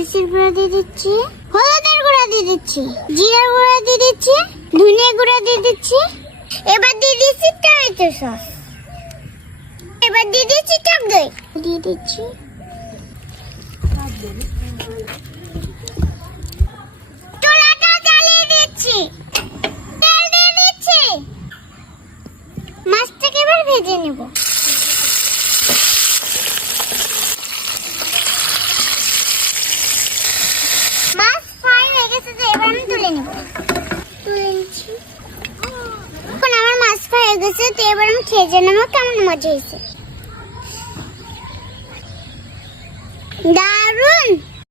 মরিচের গুঁড়া দিয়ে দিচ্ছি, হলুদের গুঁড়া দিয়ে দিচ্ছি, জিরার গুঁড়া দিয়ে দিচ্ছি, ধনিয়া গুঁড়া দিয়ে দিচ্ছি। এবার দিয়ে দিচ্ছি টমেটো সস। এবার দিয়ে দিচ্ছি টক দই দিয়ে দিচ্ছি। চুলাটা জ্বালিয়ে দিচ্ছি, তেল দিয়ে দিচ্ছি। মাছটাকে এবার ভেজে নেব। মাছ ফ্রাই হয়ে গেছে, যে এবার আমি তুলে নেব। তুলে নিচ্ছি। এখন আমার মাছ ফ্রাই হয়ে গেছে, তো এবার আমি খেয়ে জানাবো কেমন মজা হয়েছে।